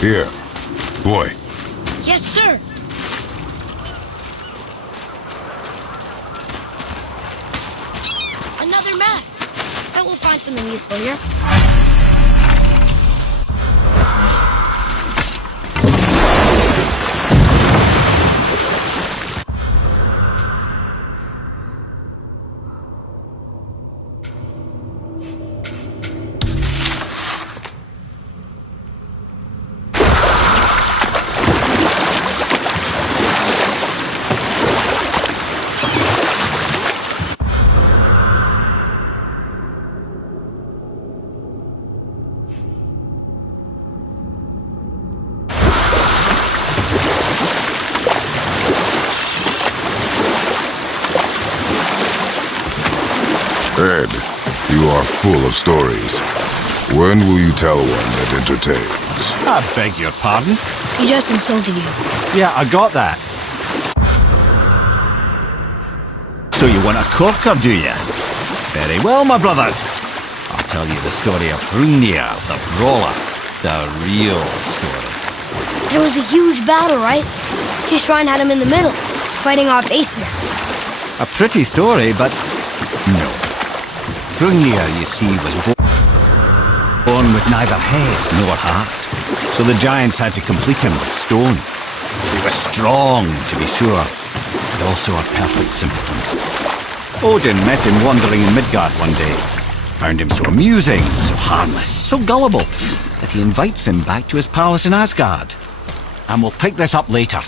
Here. Boy. Yes, sir. Another map. I will find something useful here. Ed, you are full of stories. When will you tell one that entertains? I beg your pardon? He just insulted you. Yeah, I got that. So you want a corker, do you? Very well, my brothers. I'll tell you the story of Hrungnir, the brawler. The real story. There was a huge battle, right? His shrine had him in the middle, fighting off Aesir. A pretty story, but no. Hrungnir, you see, was born with neither head nor heart, so the giants had to complete him with stone. He was strong, to be sure, but also a perfect simpleton. Odin met him wandering in Midgard one day, found him so amusing, so harmless, so gullible, that he invites him back to his palace in Asgard. And we'll pick this up later.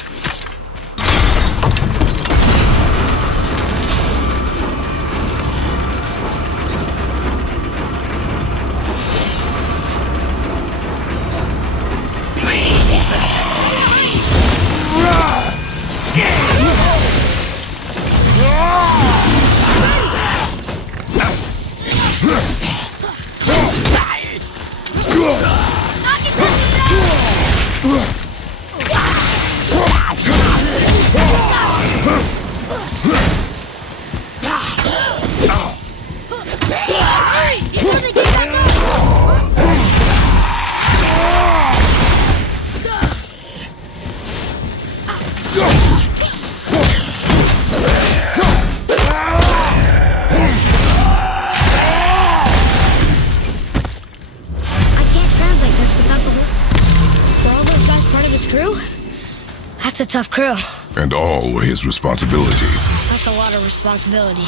That's a tough crew. And all were his responsibility. That's a lot of responsibility.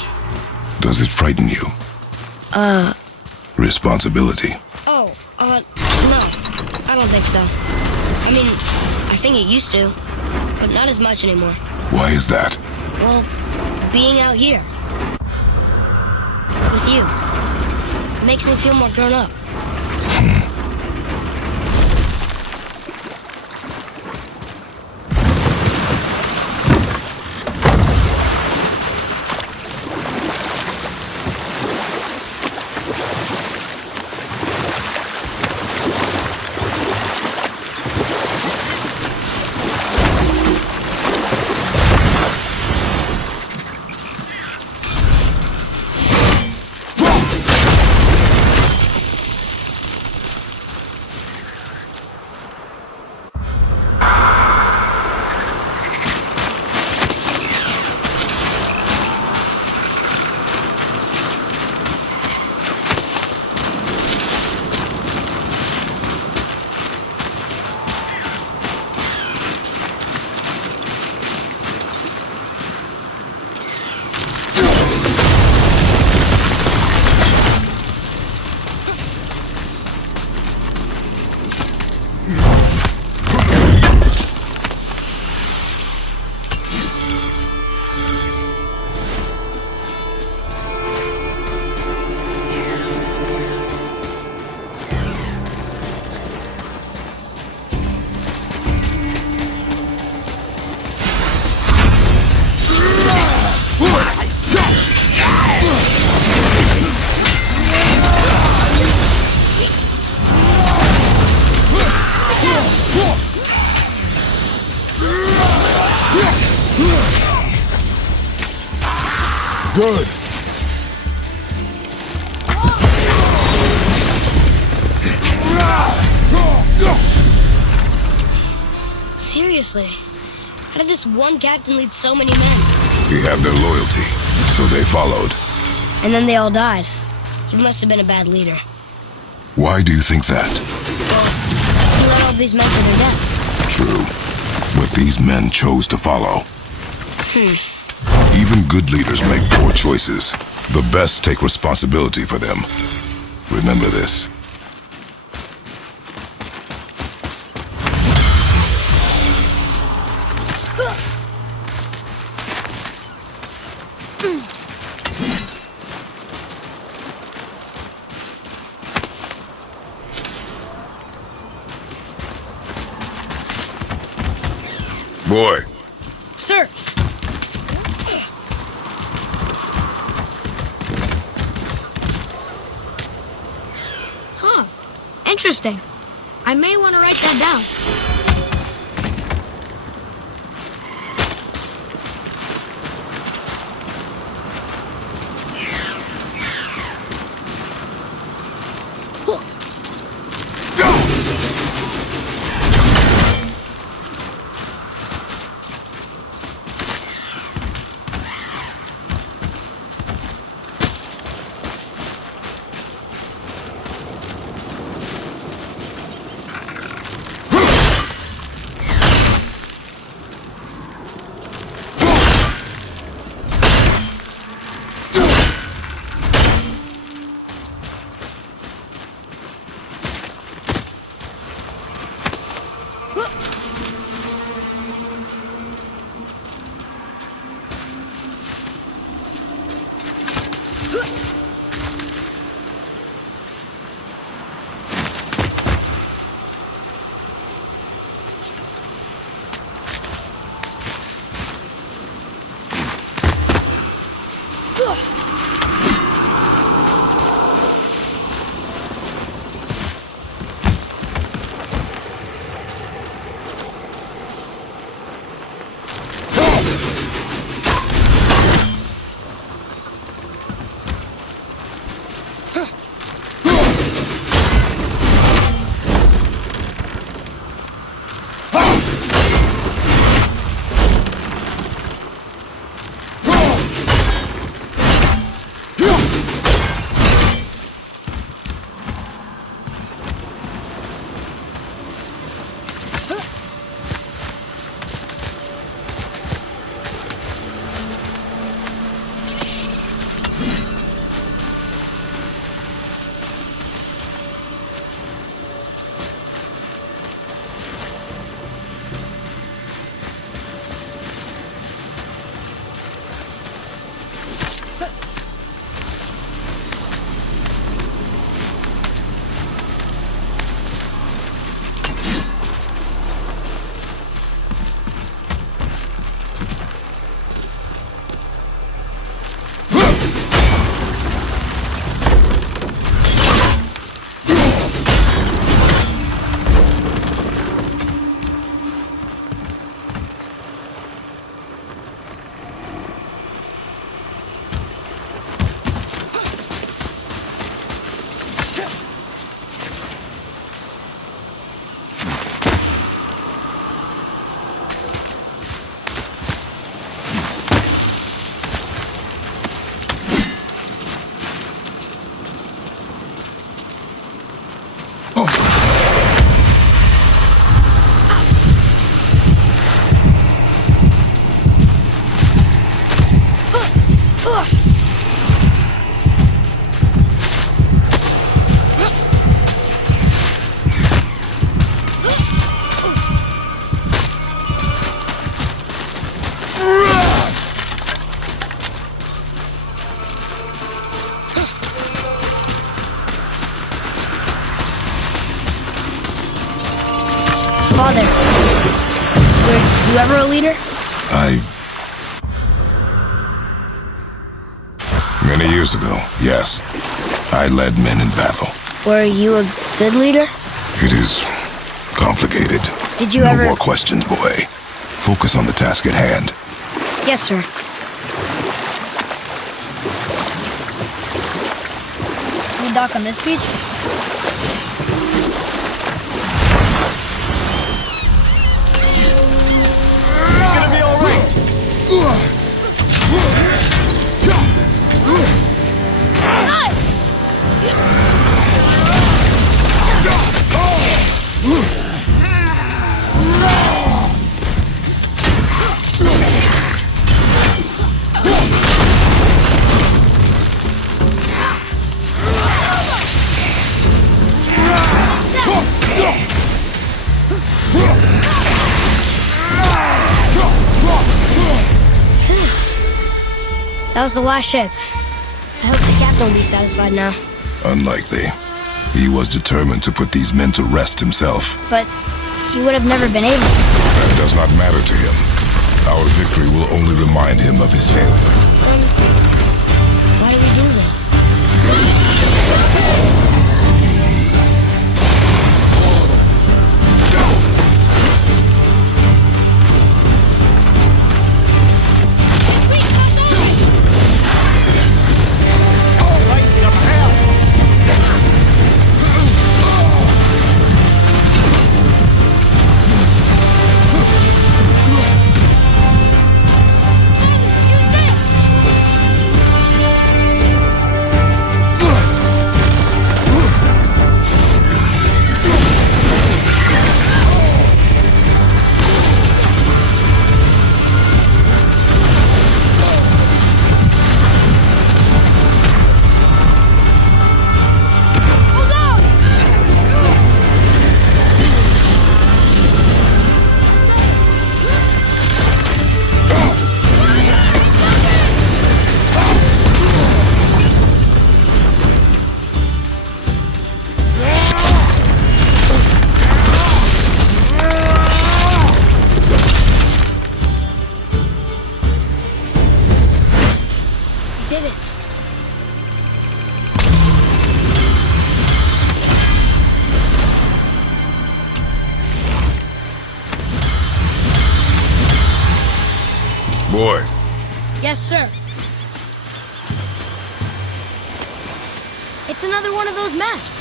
Does it frighten you? Responsibility. No. I don't think so. I mean, I think it used to, but not as much anymore. Why is that? Well, being out here with you makes me feel more grown up. Good. Seriously, how did this one captain lead so many men? He had their loyalty, so they followed. And then they all died. He must have been a bad leader. Why do you think that? He led all these men to their deaths. True. But these men chose to follow. Even good leaders make poor choices. The best take responsibility for them. Remember this. Boy. Sir! Huh. Interesting. I may want to write that down. Father, were you ever a leader? Many years ago, yes. I led men in battle. Were you a good leader? It is complicated. Did you no ever... No more questions, boy. Focus on the task at hand. Yes, sir. Can we dock on this beach? That was the last ship. I hope the captain will be satisfied now. Unlikely. He was determined to put these men to rest himself. But he would have never been able. That does not matter to him. Our victory will only remind him of his failure. Then why do we do this? Boy. Yes, sir. It's another one of those maps.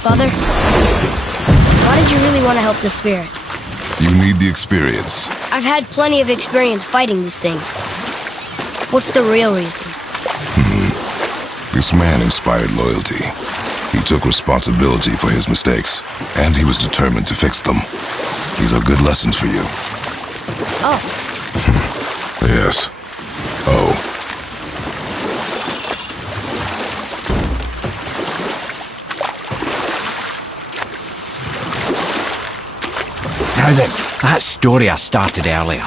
Father, why did you really want to help the spirit? You need the experience. I've had plenty of experience fighting these things. What's the real reason? This man inspired loyalty. He took responsibility for his mistakes, and he was determined to fix them. These are good lessons for you. Oh, Yes. Oh. Now then, that story I started earlier.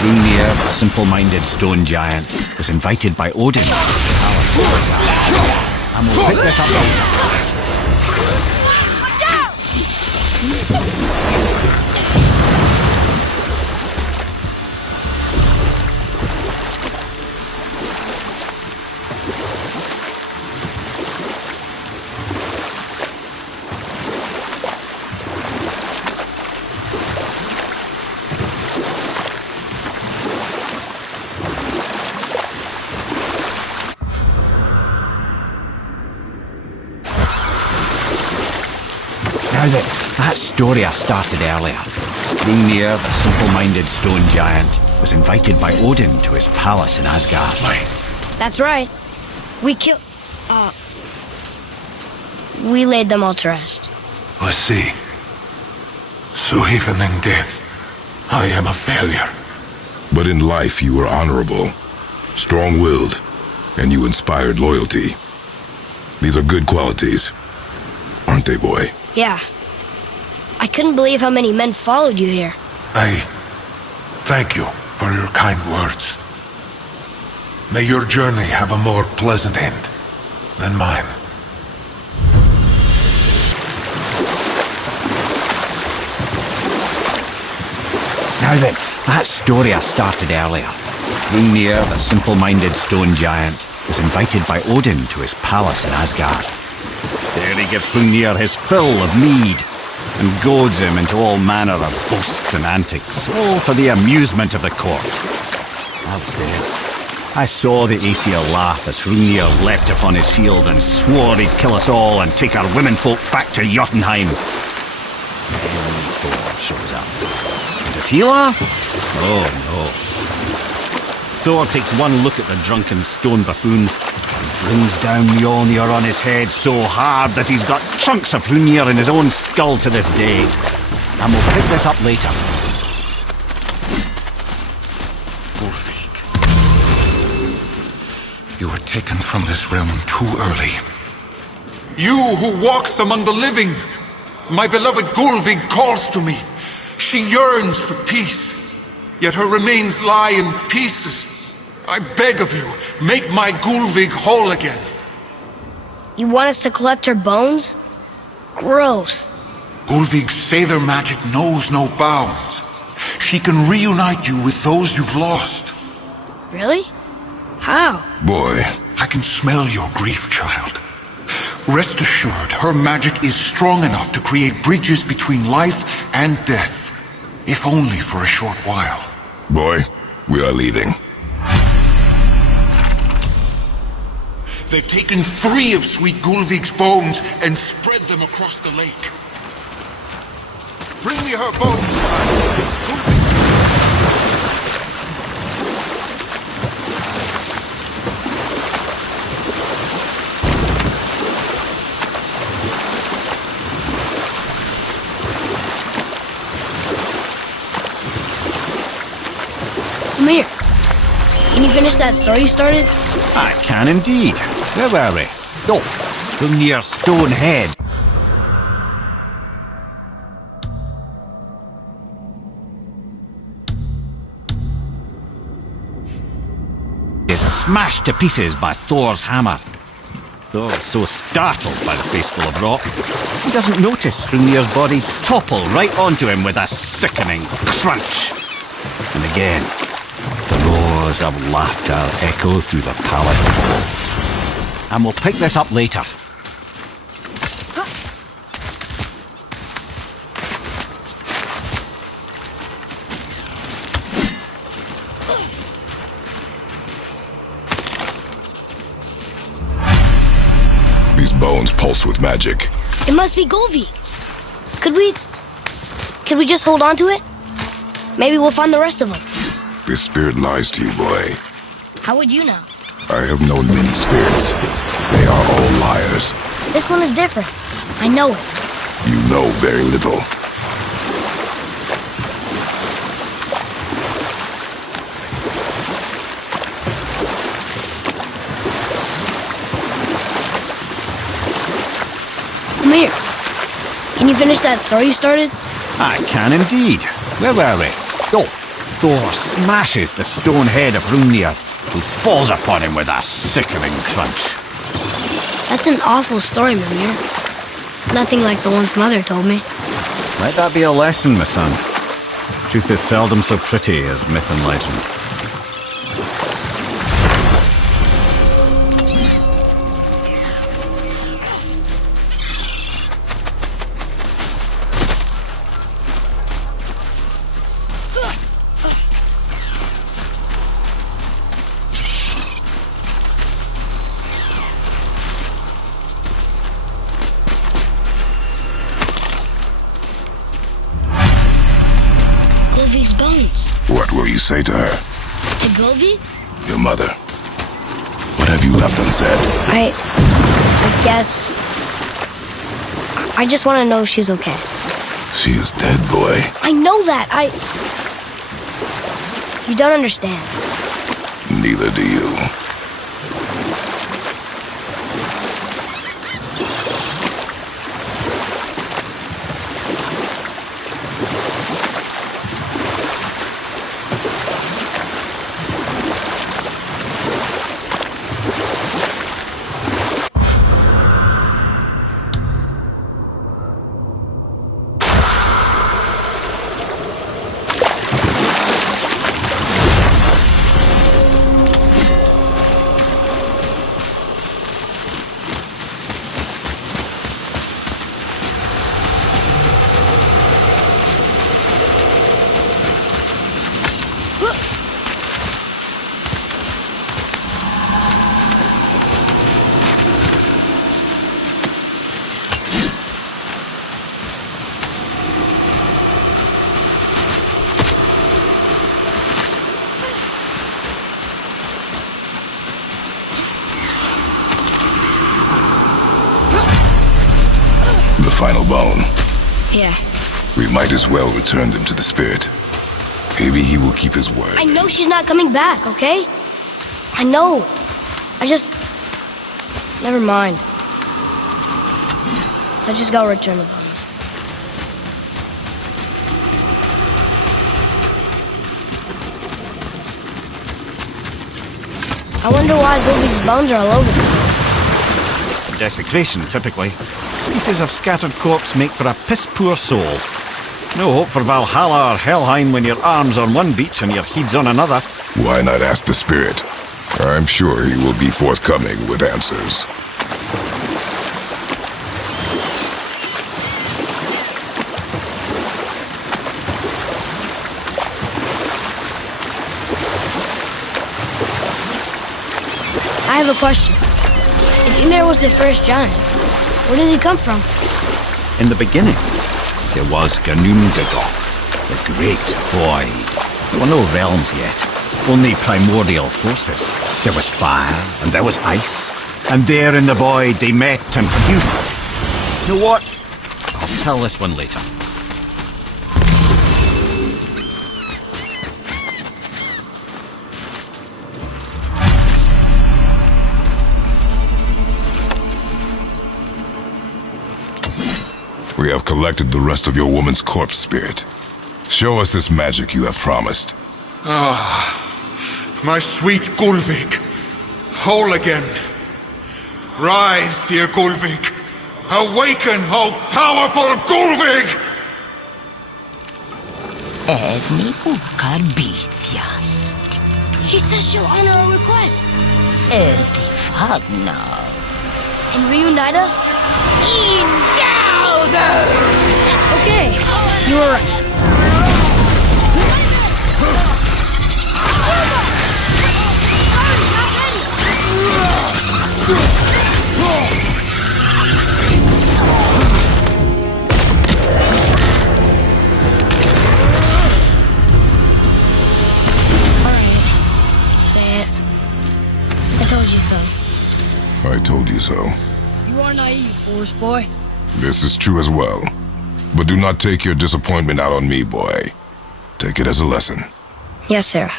Hrungnir, the simple-minded stone giant, was invited by Odin to the palace of Asgard. And we'll pick this up later. watch out! Now then, that story I started earlier. Hrungnir, the simple-minded stone giant, was invited by Odin to his palace in Asgard. That's right. We killed... we laid them all to rest. I see. So even in death, I am a failure. But in life you were honorable, strong-willed, and you inspired loyalty. These are good qualities, aren't they, boy? Yeah. I couldn't believe how many men followed you here. I Thank you for your kind words. May your journey have a more pleasant end than mine. Now then, that story I started earlier. Hrungnir, the simple-minded stone giant, was invited by Odin to his palace in Asgard. There he gives Hrungnir his fill of mead, and goads him into all manner of boasts and antics, all for the amusement of the court. I was there. I saw the Aesir laugh as Hrungnir leapt upon his shield and swore he'd kill us all and take our womenfolk back to Jotunheim. Then Thor shows up. And does he laugh? Oh no. Thor takes one look at the drunken stone buffoon and brings down Mjolnir on his head so hard that he's got chunks of Hrungnir in his own skull to this day. And we'll pick this up later. Ulfik, you were taken from this realm too early. You who walks among the living, my beloved Gulvig calls to me. She yearns for peace, yet her remains lie in pieces. I beg of you, make my Gulvig whole again. You want us to collect her bones? Gross. Gulvig's Sather magic knows no bounds. She can reunite you with those you've lost. Really? How? Boy, I can smell your grief, child. Rest assured, her magic is strong enough to create bridges between life and death, if only for a short while. boy, we are leaving. They've taken 3 of sweet Gulvig's bones and spread them across the lake. Bring me her bones, Gulvig. Come here. Can you finish that story you started? I can indeed. Where were we? Oh, Hrungnir's stone head. Is smashed to pieces by Thor's hammer. Thor is so startled by the face full of rock, he doesn't notice Hrungnir's body topple right onto him with a sickening crunch. And again, the roars of laughter echo through the palace halls. And we'll pick this up later. These bones pulse with magic. It must be Golvi. Could we just hold on to it? Maybe we'll find the rest of them. This spirit lies to you, boy. How would you know? I have known many spirits. They are all liars. This one is different. I know it. You know very little. Come here. Can you finish that story you started? I can indeed. Where were we? Oh, Thor smashes the stone head of Hrungnir, who falls upon him with a sickening crunch. That's an awful story, Mimir. Nothing like the ones Mother told me. Let that be a lesson, my son. Truth is seldom so pretty as myth and legend. Golvik's bones. What will you say to her? To Golvik? Your mother. What have you left unsaid? I guess... I just want to know if she's okay. She is dead, boy. I know that. You don't understand. Neither do you. final bone. Yeah. We might as well return them to the spirit. Maybe he will keep his word. I know she's not coming back, okay? I know. I just... Never mind. Let's just go return the bones. I wonder why Gulvig's bones are all over the place. Desecration, typically. Pieces of scattered corpse make for a piss-poor soul. No hope for Valhalla or Helheim when your arm's on one beach and your head's on another. Why not ask the spirit? I'm sure he will be forthcoming with answers. I have a question. If Ymir was the first giant, where did he come from? In the beginning, there was Ginnungagok, the great void. There were no realms yet, only primordial forces. There was fire, and there was ice. And there in the void they met and produced. You know what? I'll tell this one later. We have collected the rest of your woman's corpse spirit. Show us this magic you have promised. My sweet Gulvig, whole again. Rise, dear Gulvig. Awaken, O powerful Gulvig! Edni ukar bitjast. She says she'll honor our request. Eldi fagna. And reunite us? Okay, you were right. Alright, say it. I told you so. I told you so. You are naive, Forest Boy. This is true as well. But do not take your disappointment out on me, boy. Take it as a lesson. Yes, sir.